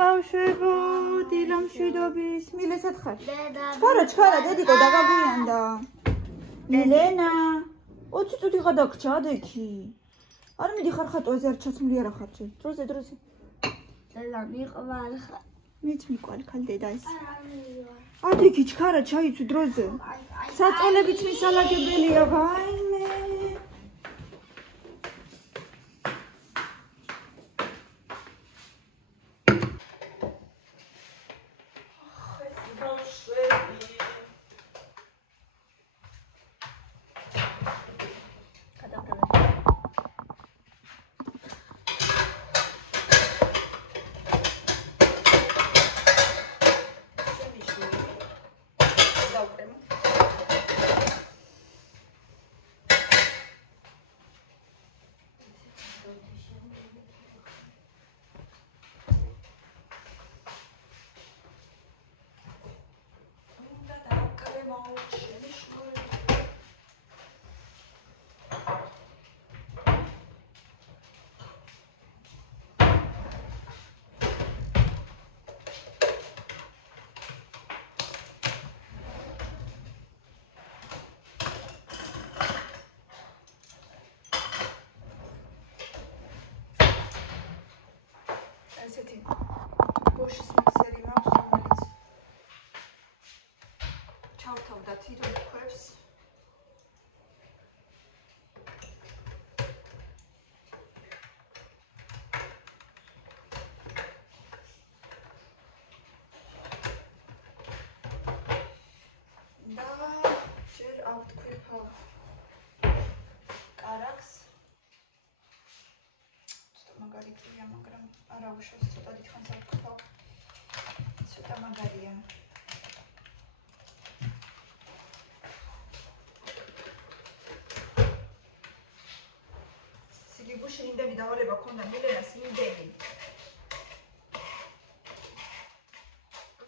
ბავშვებო, დილამშვიდობის, მილესაც ხარ? ჩქარა, დედიკო დაგაგვიანდა. მილენა, 20 წუთი გადაგრჩა ადექი. არ მიდიხარ ხატვაზე, არ ჩაცმული არა ხარჯი. დროზე. დედა მიყვარ. მეც მიყვარ ხალ დედას. ადექი ჩქარა ჩაიცუ დროზე. საწოლებიც მისალაგებელია, ვაიმე. ესეთი გოშის მიქსერი მაქვს, რომელიც ჩავთავდა თითო ქვებს. და ჯერ ავთქვიფავ კარაქს. მაგარია, მაგრამ არა უშავს, ცოტა დიდხანს ავთქვიფავ. ცოტა მაგარია. სიგიბუში იმდენი დავალება ქონდა მილენას იმდენი.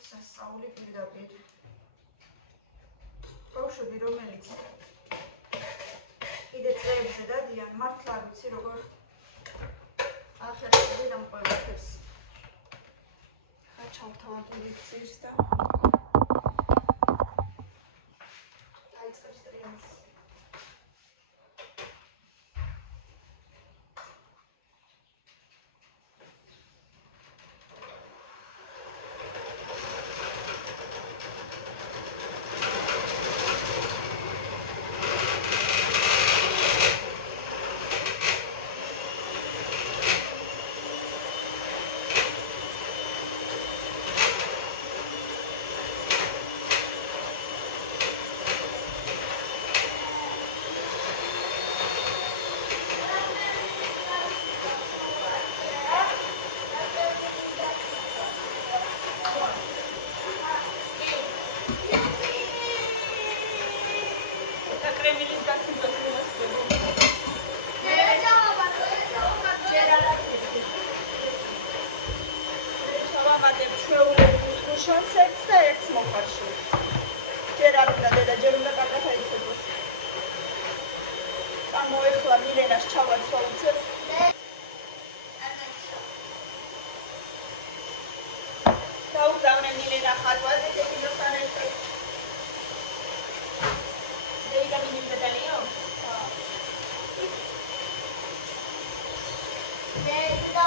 სასწაული პირდაპირ. ბავშვები, რომელიც კიდე წლებზე დადიან, მართლა არ ვიცი როგორ ახლა დამყოლებს. ჩავთავად ლექციებს და დაიწყებს ტრიალს. შანსებს და ერთს მოხარში. ჯერ არ უნდა დედა, ჯერ უნდა კარგად აიხსნას. წამოეხლა მილენას ჩავაცვალუცებ. დაუგზავნე მილენა ხატვაზე ტექნიკასთან ერთად. დედა მინიმდალიო? დედა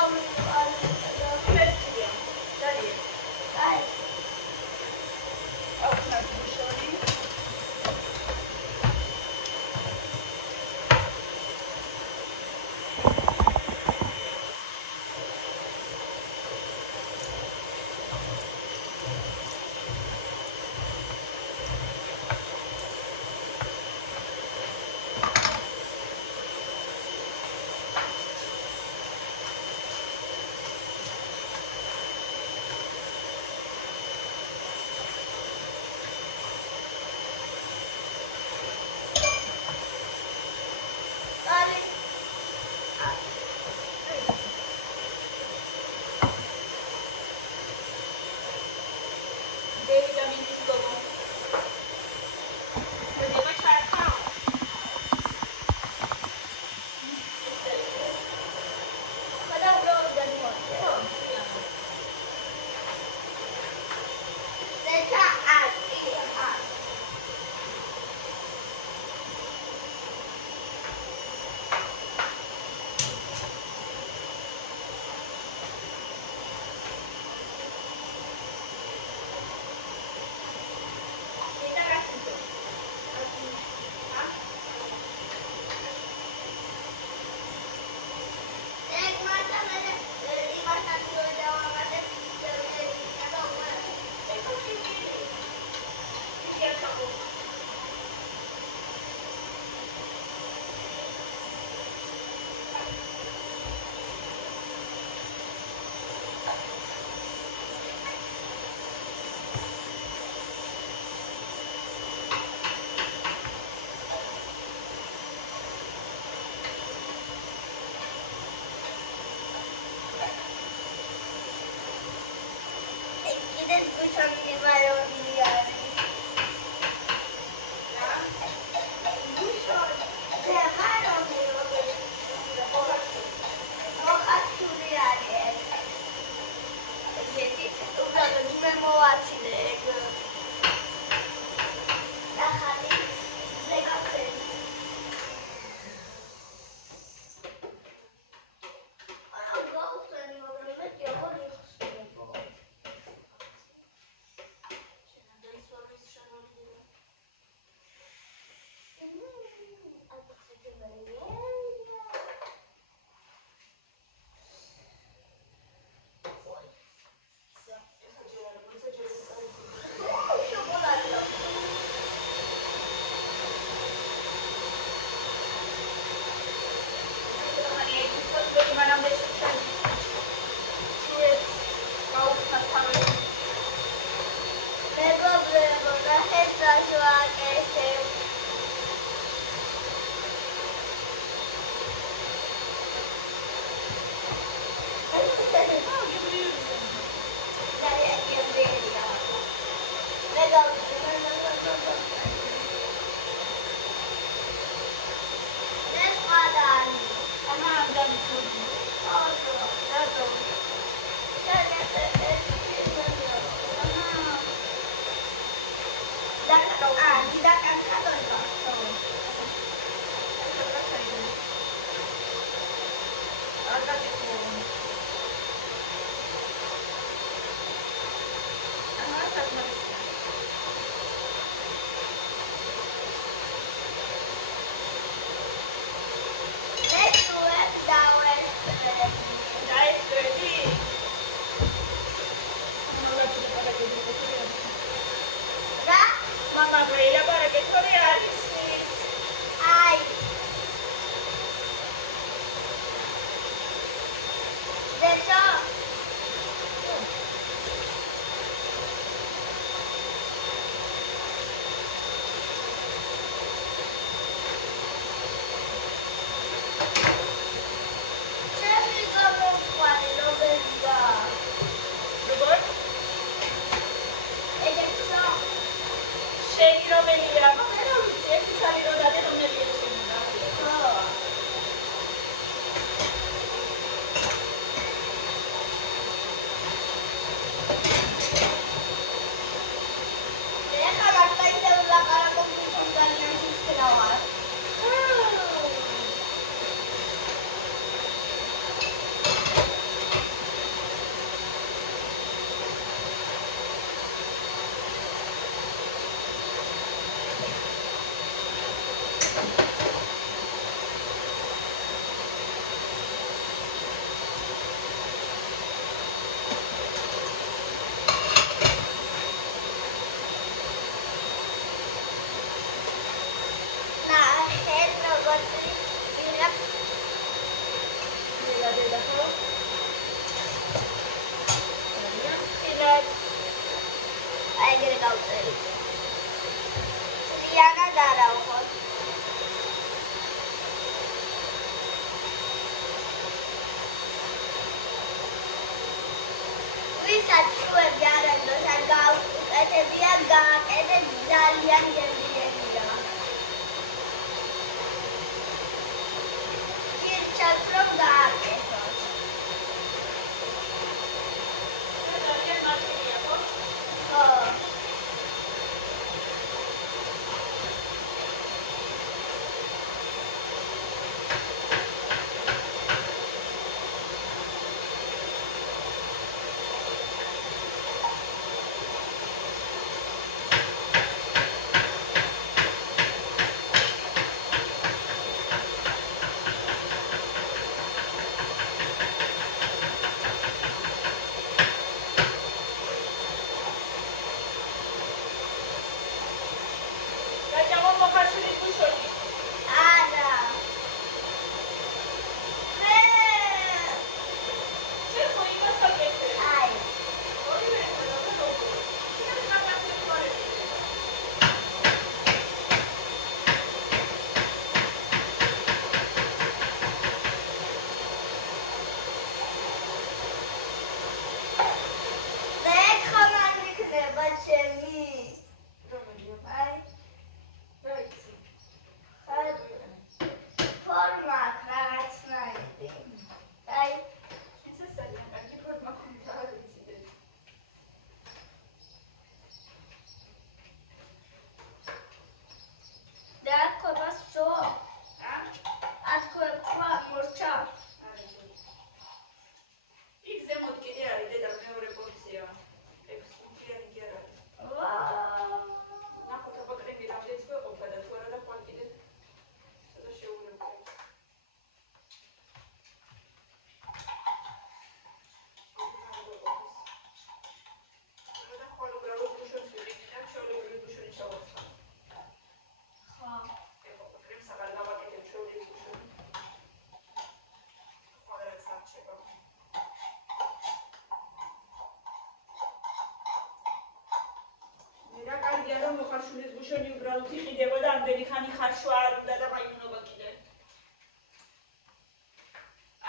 ხარშულის გუშონი უბრალოდ იყიდება და ამდენი ხანი ხარშვა არ უნდა და მაიმუნობა კიდე.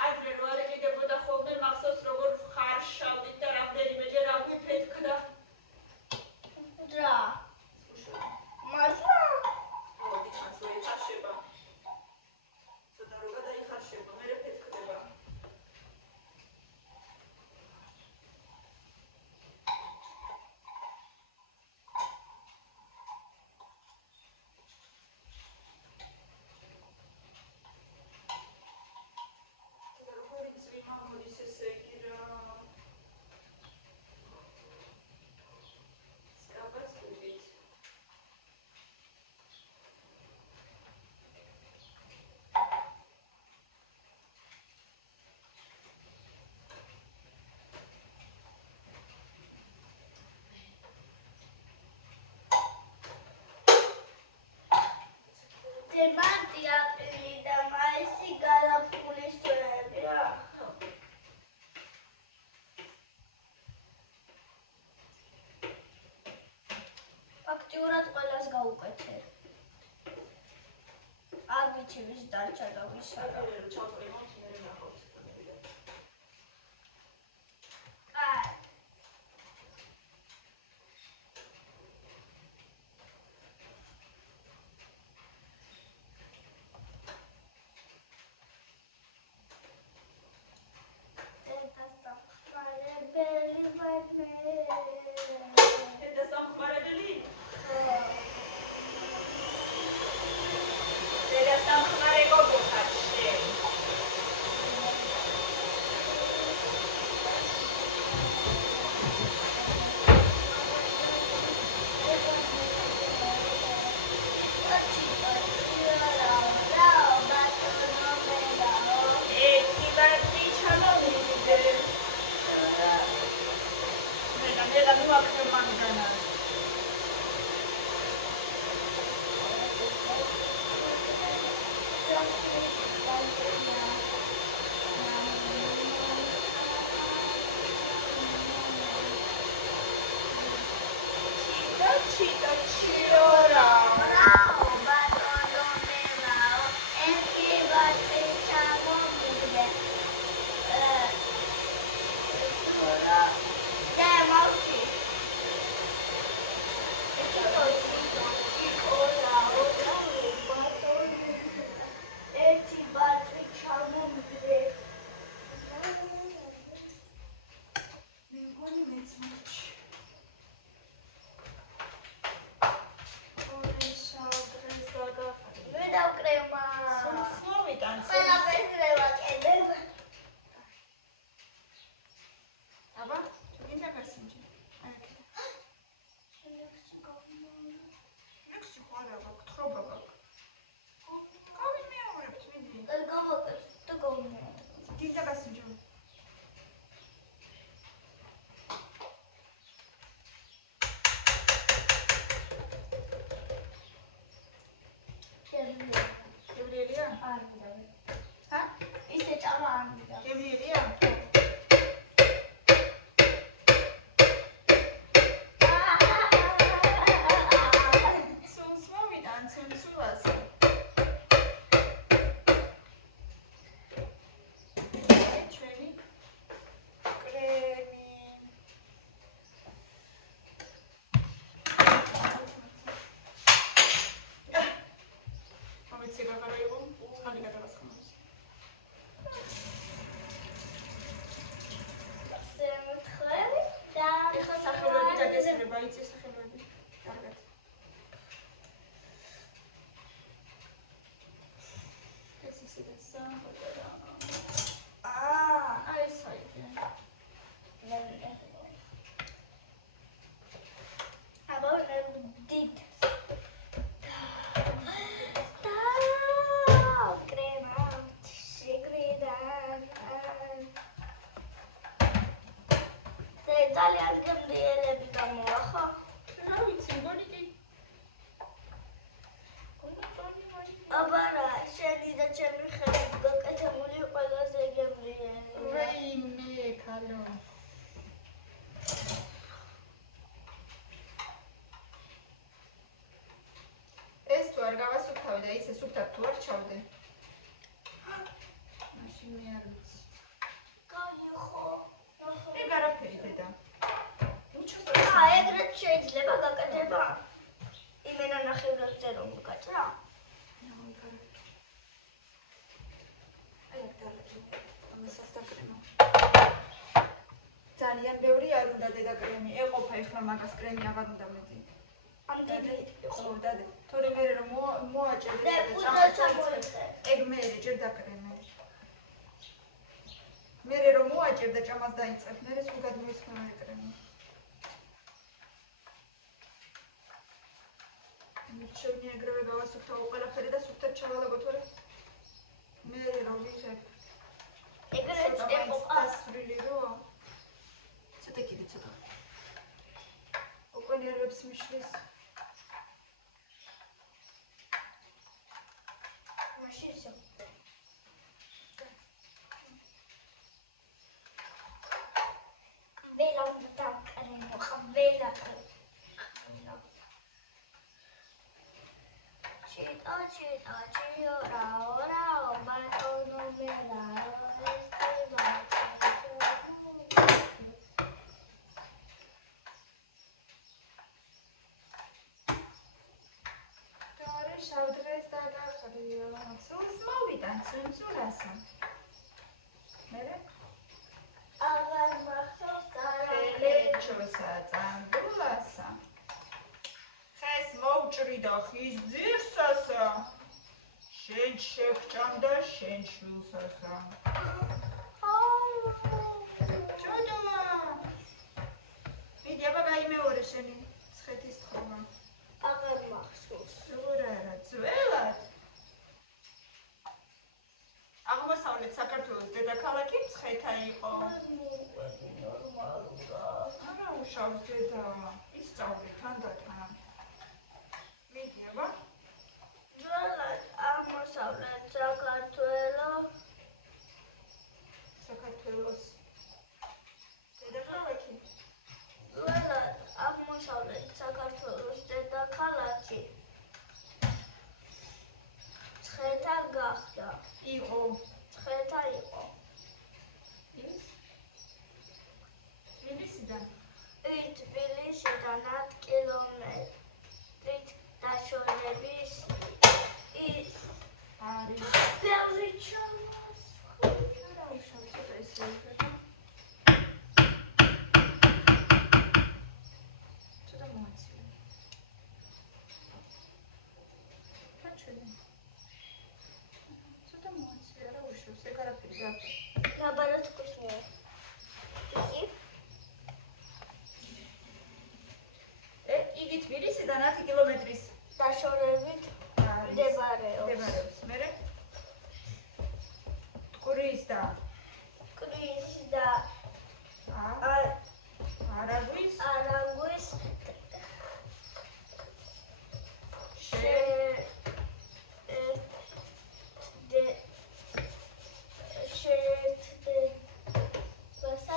ადრე რო არ იყიდებოდა ხოლმე მახსოვს როგორ ხარშავდით და რამდენიმეჯერ აგვიფეთქდა. რა? მართლა? ხო, დიხანს რო იხარშება. ცოტა რო გადაიხარშება, მერე ფეთქდება. აქტიურად ყველას გაუკეთე. არ ვიცი ვის დარჩა და ვის არა. ძალიან გემრიელები გამოახო. ისე სუფთად თუ არ ჩავდე. მაშინ მე არ ვიცი. გაიხო. ეგ არაფერი დედა. ეგრეთ შეიძლება გაკეთება. იმენა ნახევრად რომ გაჭრა. ძალიან ბევრი არ უნდა დედა კრემი. ეყოფა ეხლა მაგას კრემი აღარ უნდა მეძი. ამდენი ხო დადე. თორე მე რომ მოაჭერე და ეგ მე ჯერ დაკრემე. მე რომ მოაჭერ და ჭამას დაიწებ, მე ზოგად მოისხმა ეკრემი. მჩვენე ეგრევე გავასუფთავო ყველაფერი და სუფთად ჩავალაგო თორე მე რომ ვიღებ. ეგრეთ ეყოფა. დასვრილი რო ცოტა კიდე ცოტა. უკვე ნერვებს მიშლის. მაშინ ისე. ველა უნდა დაკრემო, ველა. Chita, ora, batono mela, Tore შავდრეს დაგახრიო. ცულს მოვიტან, ცუნცულასა. მერე? აღარ მახსოვს ფელეჩოსა, წამბულასა. ხეს მოვჭრი და ხის ძირსასა. შენ შეგჭამდა შენ შვილსასა. ჩოდოა. მიდი აბა გაიმეორე შენი ცხეთის თხოვნა. აღარ მახსოვს. როგორ არა, ძველად. აღმოსავლეთ საქართველოს დედაქალაქი მცხეთა იყო. არა უშავს დედა, ისწავლე თანდათან. მიდი აბა. ძველად აღმოსავლეთ საქართველოს დედაქალაქი. ძველად აღმოსავლეთ საქართველოს დედაქალაქი მცხეთა გახდა. იყო. მცხეთა იყო. ის? თბილისიდან? თბილისიდან 10 კილომეტრით დაშორების ის არის. ბევრი ჩამოს. არა უშავს ცოტა ისე იქნება. ცოტა მოაცილე. გაჩვენე. ცოტა მოაცილე, არა უშავს, ეგ არაფერი გაქვს. ნაბარად კუსნია. იგი თბილისიდან 10 კილომეტრის დაშორებით მდებარეობს. მერე? ტყურის და არაგვის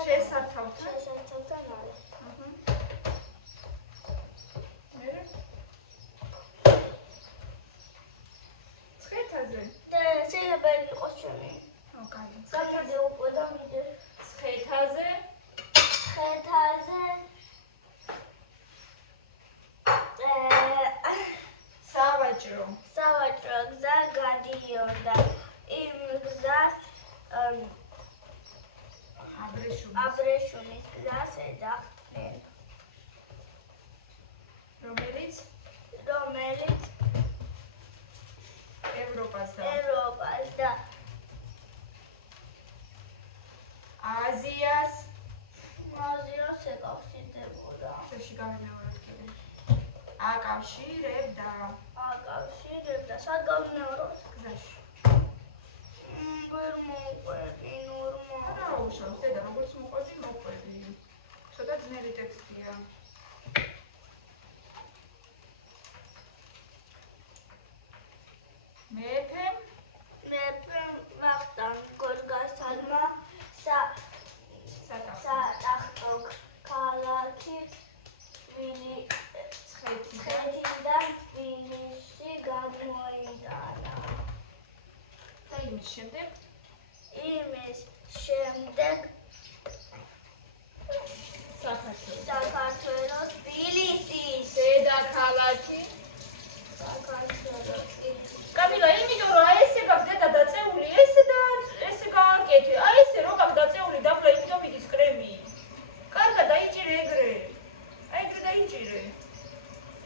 შესართავთან არის. მერე? ცხეთაზე? და შეიძლება იყოს ჩვენი. კაი. გამიდე უკვე და მიდე. ცხეთაზე? სავაჭრო გზა გადიოდა. იმ გზას აბრეშუმის გზას ეძახდნენ. რომელიც ევროპას და აზიას ეკავშირდებოდა. წეში გამემეორებ კიდე. აკავშირებდა. სად გავიმეოროთ? გზაში. ვერ მოყვები, ნორმალ. არა უშავს, დედა, როგორც მოყვები, მოყვები. ცოტა ძნელი ტექსტია. მეფემ ვახტანგ გორგასალმა სატახტო ქალაქი მცხეთიდან თბილისში გადმოიტანა. იმის შემდეგ? იმის შემდეგ საქართველოს თბილისის დედაქალაქი. საქართველოს კამილა, იმიტომ რომ ესე გაქვს დედა დაწეული, ესე გააკეთე. ესე რო გაქვს დაწეული დაბლა ინდომიტის კრემი. კარგად დაიჭირე ეგრე. ეგრე დაიჭირე.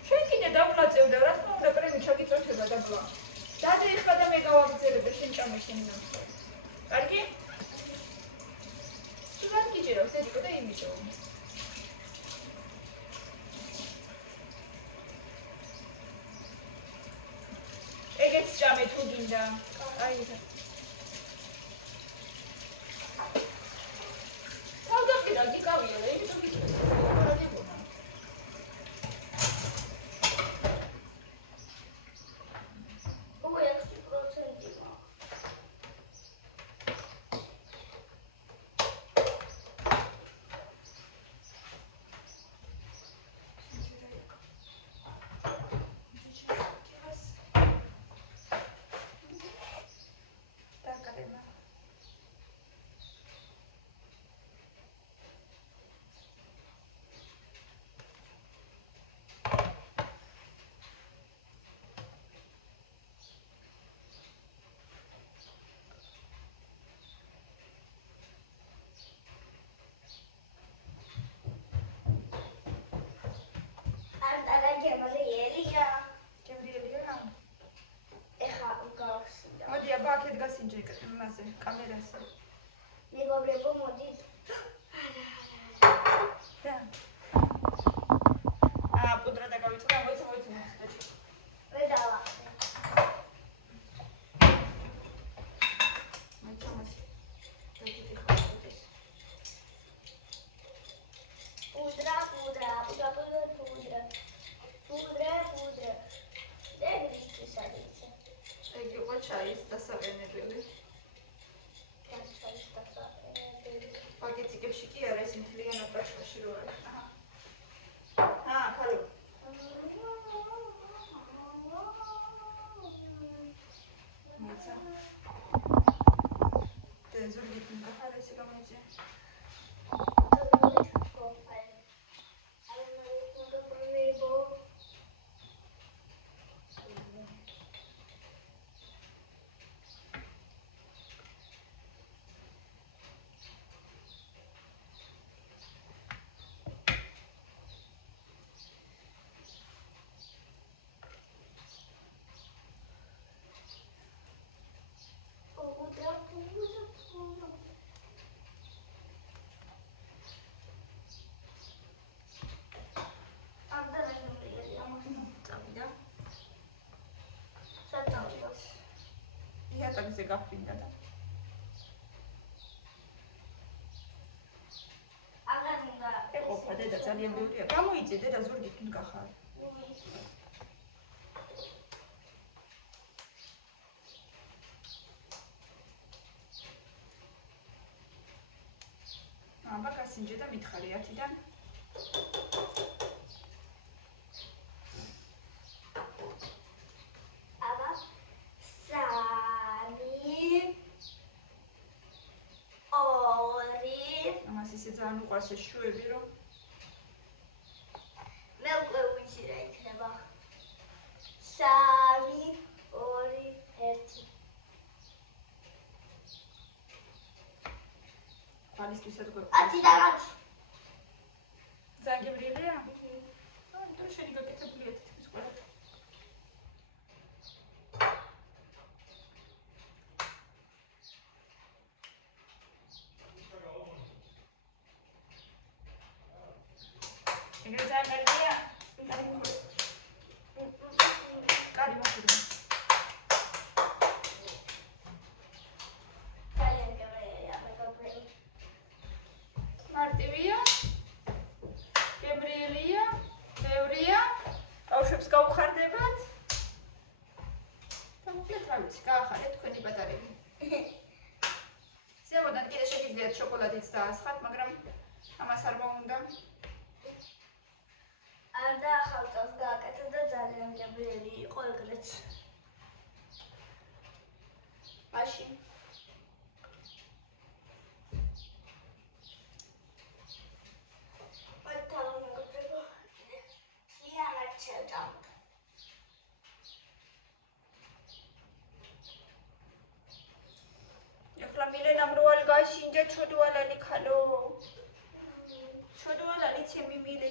შენ კიდე დაგვლაწევ და რა თქმა უნდა კრემი ჩაგიწოთება დაბლა. დადე ეხლა და მე გავაგრძელებ და შენ ჭამე შენ ნახე. კარგი? სულ გიჭირავს დედიკო და იმიტომ. ეგეც ჭამე თუ გინდა. აი და. თავდაპირველად იკავია და იმიტომ გიჭირავს. აქეთ გასინჯე იმაზე კამერაზე. მეგობრებო, მოდით. და. პუდრა დაგავიწყდა, მოიცა. მე დავახსენე. მოიცა მას. დაიჭირე ხალხის. პუდრა. დედრის არის. ეგ იყო ჩაის დასაყენებელი. პაკეტიკებში კი არა, ეს მთლიანად ბაშაში რო არის. ხალო. მოიცა. და ზურგი გახარ ესე გამოიწე. იატაკზე გაფრინდა და აღარ უნდა ეყოფა დედა ძალიან ბევრია. გამოიწე დედა ზურგი თუნ გახარ. აბა გასინჯე და მითხარი 10-დან. ძალიან უყვარს ეს შუები რომ მე უკვე ვიცი რა იქნება 3 2 1 ხალისთვისაც გვეყვა 10 და 10 ძალიან გებრიელია? თუ შენი გაკეთებულია თითქმის ყველა გავხარდებათ და მოკლედ რა ვიცი, გაახარეთ თქვენი პატარები. ზემოდან კიდე შეგიძლიათ შოკოლადიც დაასხათ, მაგრამ ამას არ მოუნდა. არ დაახავწავს გააკეთე და ძალიან გებრიელი იყო ეგრეც. მაშინ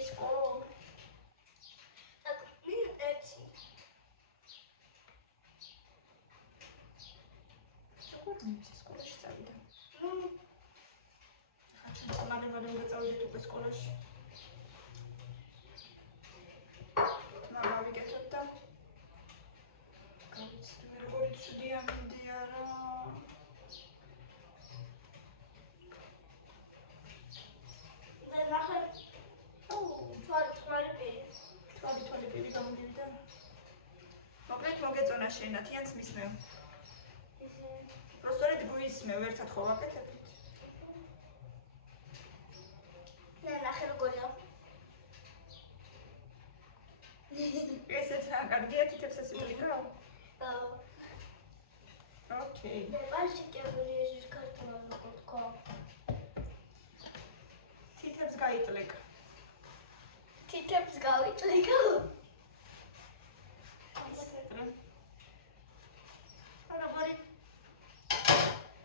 ისკო. სკოლაში წავიდა. ხაჩა მალე უნდა წავიდეთ უკვე სკოლაში. მამა ვიკეთებ და გავიცნობ როგორი ცუდია მინდია რა. და ნახე. თვალი პირი გამოდივიდა. მოკლედ მოგეწონა შენ ათიანს მისმევ. Prostorית guismeu, ერთად ხო ვაკეთებთ? Ne, ნახე როგორია. ესეც რა, კარგია თითებსაც იტყავ? აუ. ოკეი. პალჩიკები ის ქართულად როგორ თქვა? თითებს გაიტლეკ. თითებს გავიტლეკ. როგორი?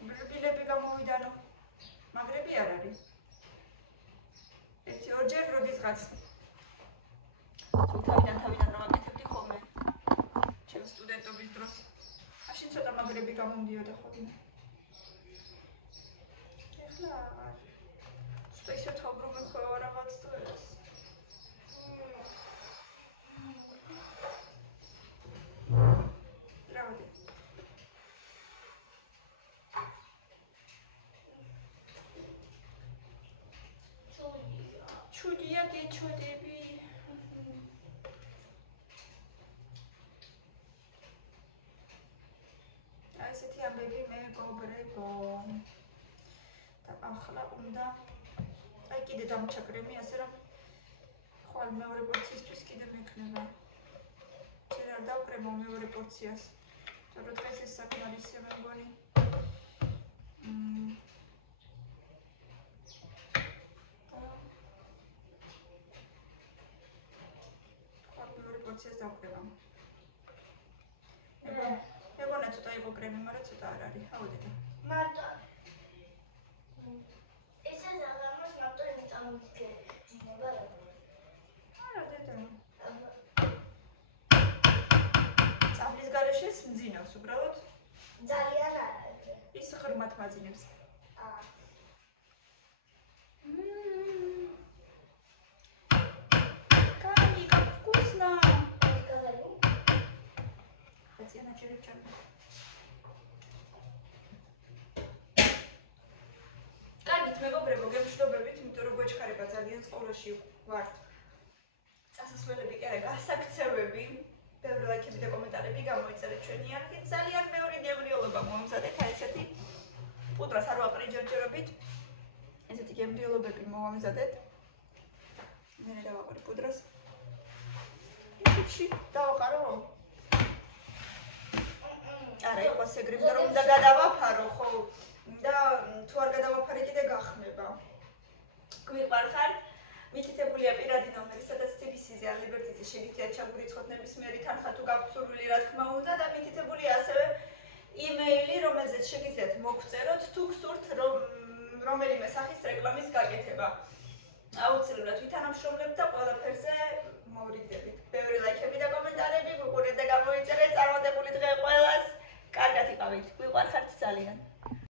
ბრბილები გამოვიდანო. მაგრები არ არის. ერთი ორჯერ როდისღაც. თავიდან რომ აკეთებდი ხოლმე. ჩემს სტუდენტობის დროს. მაშინ ცოტა მაგრები გამომდიოდა ხოლმე. ეხლა აღარ. ისე თავბრუნე ხო რაღაც დღეს. რავდი. ჩუდია გეჩოდები. ასეთი ამბები მეგობრებო. და ახლა უნდა აი კიდე დამჩაკრემი ასე რომ ხვალ მეორე პორციისთვის კიდე მექნება. ჯერ არ დავკრებო მეორე პორციას. თორე დღეს ეს საქმე არის მე მგონი. პორციას დავკრება. ეგონა ცოტა იყო კრემი, მაგრამ ცოტა არ არის. ავიდეთ. მარტო ესე ზაღამოს მარტო იმიტომიქე ძინება რა. არა დედა. წაბლის გარეშეც მძინავს უბრალოდ. ძალიან არა. ის ღრმად მაძინებს. კარგი, ვკუსნა. Atiana ჭირჭარ. კარგით მეგობრებო, გემშვიდობებით, იმიტომ რომ გვეჩქარება ძალიან სკოლაში ვართ. წასასვლელები კი არა, გასაქცევები. ბევრი ლაიქები და კომენტარები გამოიწერეთ ჩვენი არხით. ძალიან ბევრი გემრიელობა მომზადეთ, აი ესეთი პუდრას არ ვაყრი ჯერჯერობით. ესეთი გემრიელობები მომზადეთ. მე დავაყრი პუდრას. ისიც დავაყარო. არა, იყოს ეგრე, რომ უნდა გადავაფარო, ხო? და თუ არ გადავაფარე კიდე გახმება. გვიყვარხარ? მითითებულია პირადი ნომერი, სადაც TBC-ზე ან Liberty-ზე შეგიძლიათ ჩაგვირიცხოთ ნებისმიერი თანხა თუ გაქვთ სურვილი, რა თქმა უნდა, და მითითებულია ასევე იმეილი, რომელზეც შეგიძლიათ მოგწეროთ, თუ გსურთ რომელიმე სახის რეკლამის გაკეთება. აუცილებლად ვითანამშრომლებთ და ყველაფერზე მოვრიგდებით. ბევრი ლაიქები და კომენტარები, გუყურეთ და გამოიწერეთ. წარმატებული დღე ყველას. კარგად იყავით. გვიყვარხართ ძალიან.